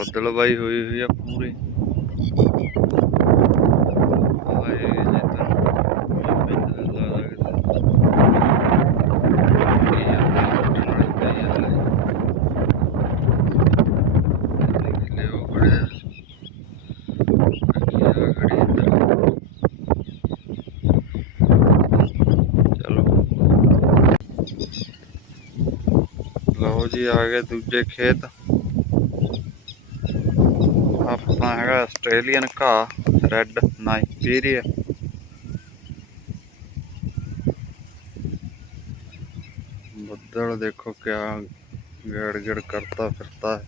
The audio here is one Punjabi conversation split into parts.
ਬੱਦਲ ਬਾਈ ਹੋਈ ਹੋਈ ਆ ਪੂਰੀ। ਆਏ ਚਲੋ। ਲਓ ਜੀ ਆ ਗਏ ਦੂਜੇ ਖੇਤ। ਆਪਣਾ ਹੈਗਾ ਆਸਟ੍ਰੇਲੀਅਨ ਘਾਹ ਰੈੱਡ ਨਾਈਜੀਰੀਆ ਬੱਦਲ ਦੇਖੋ ਕਿਆ ਗੜ ਗੜ ਕਰਤਾ ਫਿਰਤਾ ਹੈ।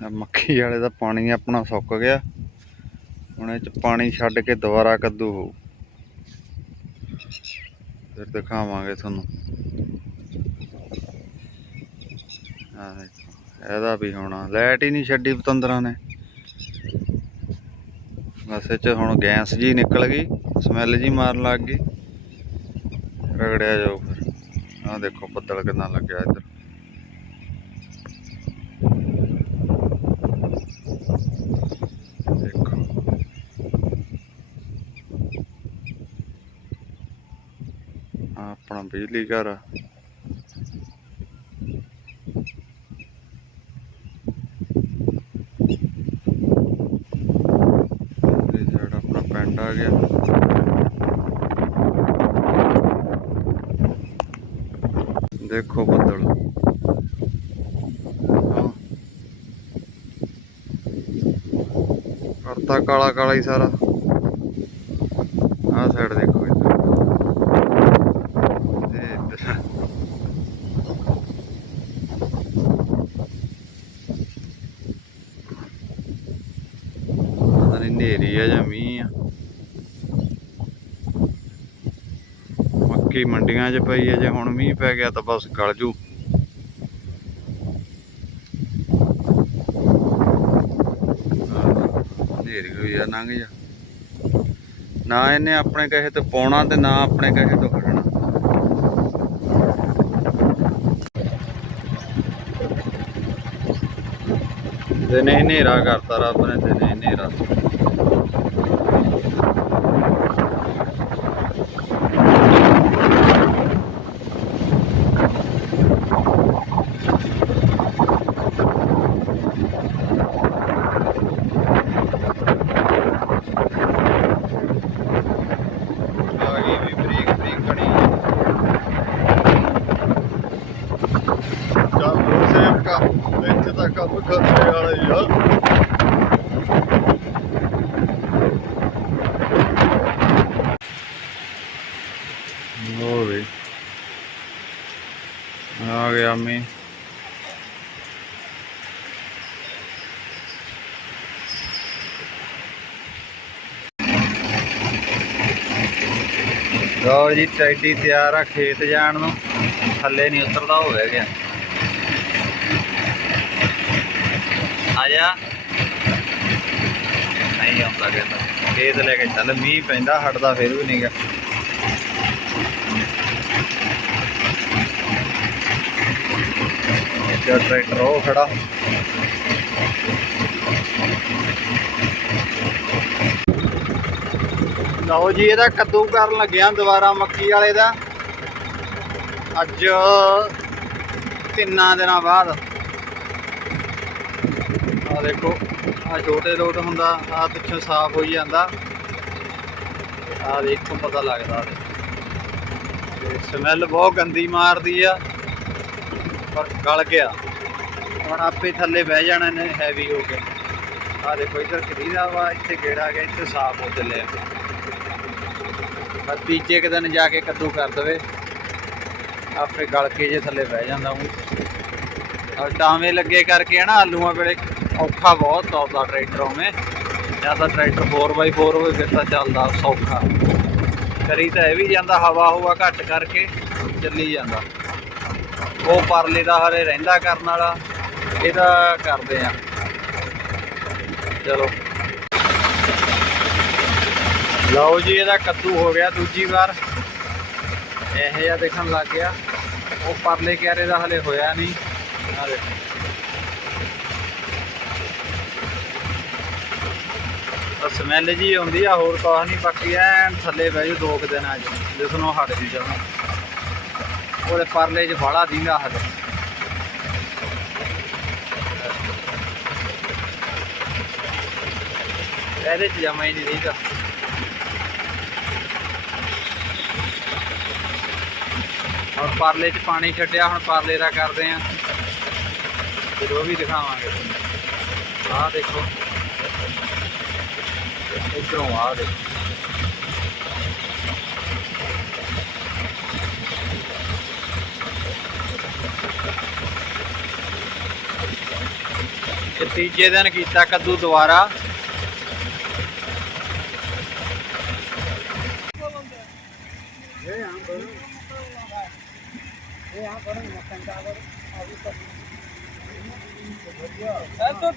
ਮੱਖੀ ਵਾਲੇ ਦਾ ਪਾਣੀ ਆਪਣਾ ਸੁੱਕ ਗਿਆ। ਹੁਣ ਇਹ ਚ ਪਾਣੀ ਛੱਡ ਕੇ ਦੁਬਾਰਾ ਕੱਦੂ ਹੋਊ। ਫਿਰ ਦਿਖਾਵਾਂਗੇ ਤੁਹਾਨੂੰ। ਆਹ ਇਹਦਾ ਵੀ ਹੋਣਾ, ਲਾਈਟ ਹੀ ਨਹੀਂ ਛੱਡੀ ਪਤੰਦਰਾਂ ਨੇ। ਬਸ ਇਹ ਚ ਹੁਣ ਗੈਸ ਜੀ ਨਿਕਲ ਗਈ, ਸਮੈਲ ਜੀ ਮਾਰਨ ਲੱਗ ਗਈ। ਰਗੜਿਆ ਜਾਓ ਫਿਰ। ਆਹ ਦੇਖੋ ਬੱਦਲ ਕਿੰਨਾ ਲੱਗਿਆ ਇੱਧਰ। ਦੇਖੋ। ਆਪਣਾ ਬਿਜਲੀ ਘਰ ਆ ਇਹ ਸਾਡਾ ਆਪਣਾ ਪਿੰਡ ਆ ਗਿਆ। ਦੇਖੋ ਬੱਦਲ। ਕਰਤਾ ਕਾਲਾ ਕਾਲਾ ਹੀ ਸਾਰਾ। ਆਹ ਸਾਈਡ ਦੇਖੋ ਇੱਧਰ। ਪਤਾ ਨਹੀਂ ਹਨੇਰੀ ਆ ਜਾਂ ਮੀਂਹ। ਆ ਮੰਡੀਆਂ 'ਚ ਪਈ ਹੈ ਜੇ ਹੁਣ ਮੀਂਹ ਪੈ ਗਿਆ ਤਾਂ ਬਸ ਗਲ ਜੂ। ਆਹ, ਹੋਈ ਆ ਲੰਘ ਜਾ। ਨਾ ਇਹਨੇ ਆਪਣੇ ਕਹੇ ਤੇ ਪਾਉਣਾ ਤੇ ਨਾ ਆਪਣੇ ਕਹੇ ਤੋਂ ਖੜਨਾ ਦਿਨੇ ਹਨੇਰਾ ਕਰਤਾ ਰੱਬ ਨੇ ਦਿਨੇ ਹਨੇਰਾ ਆ ਗਈ ਵੀ ਬਰੀਕ ਬਰੀਕ ਕਣੀ ਚੱਲ ਸੇਵ ਕਾ ਇੱਥੇ ਤਾਂ ਕੰਮ ਖਤਰੇ ਵਾਲਾ ਆ ਹੋ ਵੀ। ਆ ਗਿਆ ਮੀ ਲਓ ਜੀ ਟੈਡੀ ਤਿਆਰ ਆ ਖੇਤ ਜਾਣ ਨੂੰ। ਥੱਲੇ ਨਹੀਂ ਉਤਰਦਾ ਹੋ ਗਿਆ। ਆ ਜਾ ਨਹੀਂ ਆਉਂਦਾ ਕਹਿੰਦਾ ਖੇਤ ਲੈ ਕੇ ਚੱਲ, ਮੀਂਹ ਪੈਂਦਾ, ਹਟਦਾ ਫਿਰ ਵੀ ਨਹੀਂਗਾ ਇੱਥੇ ਟਰੈਕਟਰ ਉਹ ਖੜਾ। ਲਓ ਜੀ, ਇਹਦਾ ਕੱਦੂ ਕਰਨ ਲੱਗਿਆ ਦੁਬਾਰਾ ਮੱਕੀ ਵਾਲੇ ਦਾ। ਅੱਜ ਤਿੰਨਾਂ ਦਿਨਾਂ ਬਾਅਦ ਆ ਦੇਖੋ ਆ ਛੋਟੇ ਲੋਟ ਹੁੰਦਾ ਆ ਪਿੱਛੋਂ ਸਾਫ਼ ਹੋਈ ਜਾਂਦਾ। ਆ ਦੇਖੋ, ਪਤਾ ਲੱਗਦਾ। ਤੇ ਸਮੈਲ ਬਹੁਤ ਗੰਦੀ ਮਾਰਦੀ ਆ, ਪਰ ਗਲ ਗਿਆ। ਹੁਣ ਆਪੇ ਥੱਲੇ ਬਹਿ ਜਾਣਾ ਨੇ ਹੈਵੀ ਹੋ ਕੇ। ਆ ਦੇਖੋ, ਇੱਧਰ ਖਰੀਦਾ ਵਾ, ਇੱਥੇ ਗੇੜਾ ਗਿਆ, ਇੱਥੇ ਸਾਫ਼ ਹੋ ਚੱਲਿਆ। ਪਰ ਤੀਜੇ ਕੁ ਦਿਨ ਜਾ ਕੇ ਕੱਦੂ ਕਰ ਦਵੇ। ਆਪੇ ਗਲ ਕੇ ਜੇ ਥੱਲੇ ਬਹਿ ਜਾਂਦਾ ਉਹ। ਟਾਵੇਂ ਲੱਗੇ ਕਰਕੇ ਹੈ ਨਾ ਆਲੂਆਂ ਵੇਲੇ ਔਖਾ ਬਹੁਤ ਤੌਦਾ ਟਰੈਕਟਰ ਉਵੇਂ। ਜਾਂ ਤਾਂ ਟਰੈਕਟਰ 4x4 ਹੋਵੇ, ਫਿਰ ਤਾਂ ਚੱਲਦਾ ਸੌਖਾ। ਕਰੀ ਤਾਂ ਇਹ ਵੀ ਜਾਂਦਾ, ਹਵਾ ਹੁਵਾ ਘੱਟ ਕਰਕੇ ਚੱਲੀ ਜਾਂਦਾ। ਉਹ ਪਰਲੇ ਦਾ ਹਰੇ ਰਹਿੰਦਾ ਕਰਨ ਵਾਲਾ, ਇਹਦਾ ਕਰਦੇ ਆ। ਚਲੋ। ਲਓ ਜੀ, ਇਹਦਾ ਕੱਦੂ ਹੋ ਗਿਆ ਦੂਜੀ ਵਾਰ। ਇਹ ਜਿਹਾ ਦੇਖਣ ਲੱਗ ਗਿਆ। ਉਹ ਪਰਲੇ ਕਿਆਰੇ ਦਾ ਹਲੇ ਹੋਇਆ ਨਹੀਂ। ਆ ਦੇਖੋ ਸਮੈਲ ਜੀ ਆਉਂਦੀ ਆ, ਹੋਰ ਕਾਹ ਨਹੀਂ ਬਾਕੀ ਐਨ ਥੱਲੇ ਬਹਿ ਜਾਓ ਦੋ ਕੁ ਦਿਨ ਆ ਜਾ ਜਿਸ ਨੂੰ ਹਟ ਜੀ ਜਾਣਾ ਉਹਦੇ ਪਰਲੇ 'ਚ ਬਾਹਲਾ ਦੀਂਗਾ ਹਟ ਇਹਦੇ 'ਚ ਜਮਾ ਹੀ ਨਹੀਂ ਦੀਂਗਾ ਹੁਣ ਪਰਲੇ 'ਚ ਪਾਣੀ ਛੱਡਿਆ, ਹੁਣ ਪਰਲੇ ਦਾ ਕਰਦੇ ਆ। ਫਿਰ ਉਹ ਵੀ ਦਿਖਾਵਾਂਗੇ। ਆਹ ਦੇਖੋ। ਇਧਰੋਂ ਆ ਦੇਖੋ। ਤੇ ਤੀਜੇ ਦਿਨ ਕੀਤਾ ਕੱਦੂ ਦੁਬਾਰਾ। तो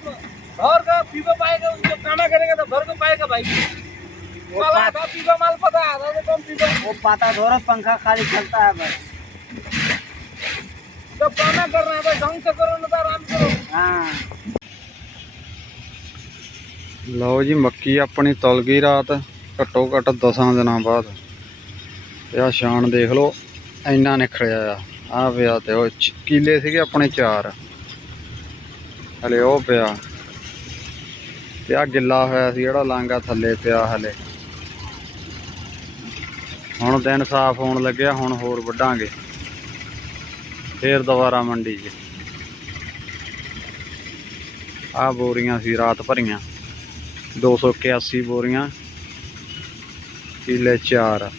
भर का पीवा पाएगा जो कामा करेगा तो भर को पाएगा भाई वो साला बात- का पीवा माल पता है तो कम पीवा वो पाता धोरा पंखा खाली चलता है बस जब कामा करना है भाई ढंग से करो ना तो आराम करो हाँ ਲਓ ਜੀ ਮੱਕੀ ਆਪਣੀ ਤੁਲ ਗਈ ਰਾਤ ਘੱਟੋ ਘੱਟ 10 ਦਿਨਾਂ ਬਾਅਦ ਤੇ ਆ ਸ਼ਾਨ ਦੇਖ ਲਓ ਇੰਨਾ ਨਿਖੜਿਆ ਆ ਆ ਪਿਆ ਤੇ ਉਹ ਚ- ਕੀਲੇ ਸੀਗੇ ਆਪਣੇ ਚਾਰ ਹਲੇ ਉਹ ਪਿਆ। ਤੇ ਆ ਗਿੱਲਾ ਹੋਇਆ ਸੀ, ਜਿਹੜਾ ਲਾਂਗਾ ਥੱਲੇ ਪਿਆ ਹਲੇ। ਹੁਣ ਦਿਨ ਸਾਫ਼ ਹੋਣ ਲੱਗਿਆ, ਹੁਣ ਹੋਰ ਵੱਢਾਂਗੇ। ਫੇਰ ਦੁਬਾਰਾ ਮੰਡੀ 'ਚ। ਆ ਬੋਰੀਆਂ ਸੀ ਰਾਤ ਭਰੀਆਂ। 281 ਬੋਰੀਆਂ, ਕਿਲੇ 4